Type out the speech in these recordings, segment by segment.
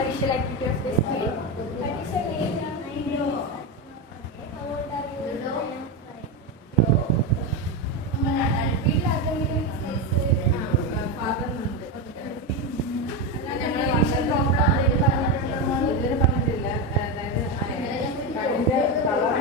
the visual activity of this kid. What is your name? How old are you? വീട്ടിൽ ആർക്കെങ്കിലും ഇതുവരെ പറഞ്ഞിട്ടില്ല. അതായത് കണ്ണിന്റെ കളർ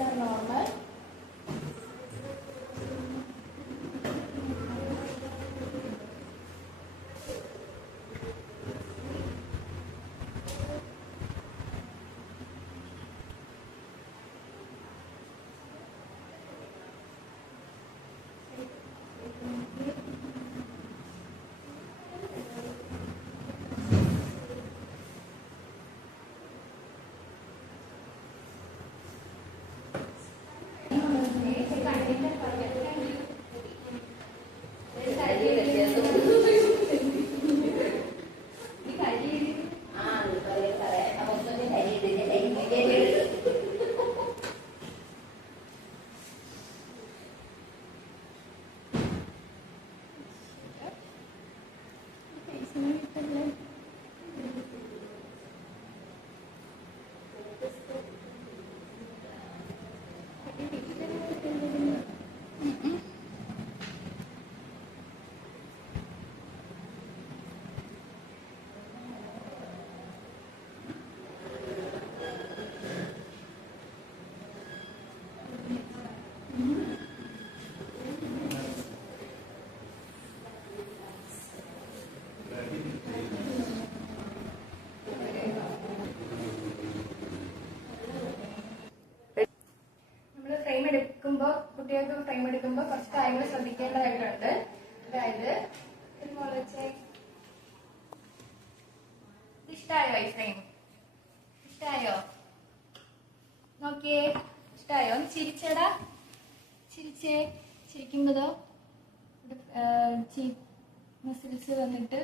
are normal. കുട്ടികൾക്ക് ഫ്രെയിം എടുക്കുമ്പോൾ കുറച്ച് കാര്യങ്ങൾ ശ്രദ്ധിക്കേണ്ടതായിട്ടുണ്ട്. അതായത് ഇഷ്ടായോ ഈ ഫ്രെയിം? ഇഷ്ടായോ? നോക്കിയേ, ഇഷ്ടായോ? ചിരിച്ചടാ, ചിരിച്ചേ. ചിരിക്കുമ്പോഴോ മസിൽസ് വന്നിട്ട്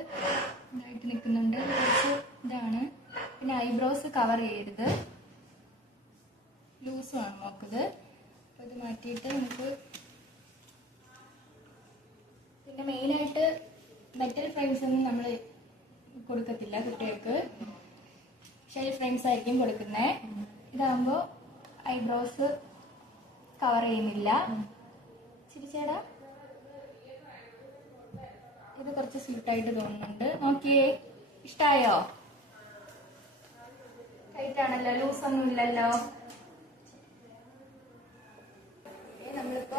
ഇതായിട്ട് നിൽക്കുന്നുണ്ട്. കുറച്ച് ഇതാണ്. പിന്നെ ഐബ്രോസ് കവർ ചെയ്യരുത്, ലൂസുമാണ് നോക്കുന്നത്. അപ്പോൾ ഇത് മാറ്റിയിട്ട് നമുക്ക് പിന്നെ മെയിനായിട്ട് മെറ്റൽ ഫ്രെയിംസ് ഒന്നും നമ്മൾ കൊടുക്കത്തില്ല കുട്ടികൾക്ക്. ഷെൽ ഫ്രെയിംസ് ആയിരിക്കും കൊടുക്കുന്നത്. ഇതാകുമ്പോൾ ഐബ്രോസ് കവർ ചെയ്യുന്നില്ല. ചിരിച്ചേടാ, ഇത് കുറച്ച് സ്വീറ്റായിട്ട് തോന്നുന്നുണ്ട്. നോക്കിയേ, ഇഷ്ടായോ? ടൈറ്റാണല്ലോ, ലൂസൊന്നും ഇല്ലല്ലോ. നമ്മളിപ്പോ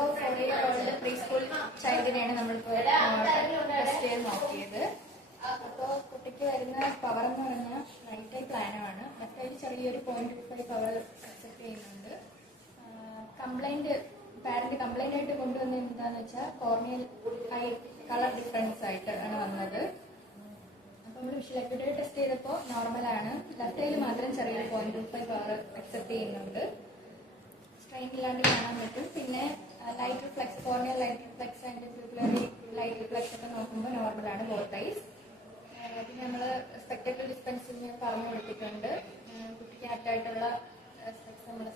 പ്രീ സ്കൂൾ ചൈൽഡിനെയാണ് നമ്മളിപ്പോ ടെസ്റ്റ് ചെയ്ത് നോക്കിയത്. അപ്പോൾ കുട്ടിക്ക് വരുന്ന പവർ എന്ന് പറഞ്ഞാൽ റൈറ്റ് ഐ പ്ലാനമാണ്. ലെഫ്റ്റ് ഐ ചെറിയൊരു 0.25 പവർ അക്സെപ്റ്റ് ചെയ്യുന്നുണ്ട്. പാരന്റ് കംപ്ലൈന്റ് ആയിട്ട് കൊണ്ടുവന്നത് എന്താണെന്ന് വെച്ചാൽ കോർണിയൽ ഐ കളർ ഡിഫറൻസ് ആയിട്ട് ആണ് വന്നത്. അപ്പോൾ നമ്മൾ വിഷ്വൽ അക്യൂട്ടി ടെസ്റ്റ് ചെയ്തപ്പോൾ നോർമലാണ്. ലെഫ്റ്റ് ഐയിൽ മാത്രം ചെറിയൊരു 0.25 പവർ അക്സെപ്റ്റ് ചെയ്യുന്നുണ്ട്. സ്ട്രെയിൻ ഇല്ലാണ്ട് കാണാൻ പറ്റും. പിന്നെ light reflex, corneal light reflex and pupillary light reflex ഒക്കെ നോക്കുമ്പോൾ നോർമലാണ്. ആപ്റ്റായിട്ടുള്ള സ്പെക്സ് നമ്മൾ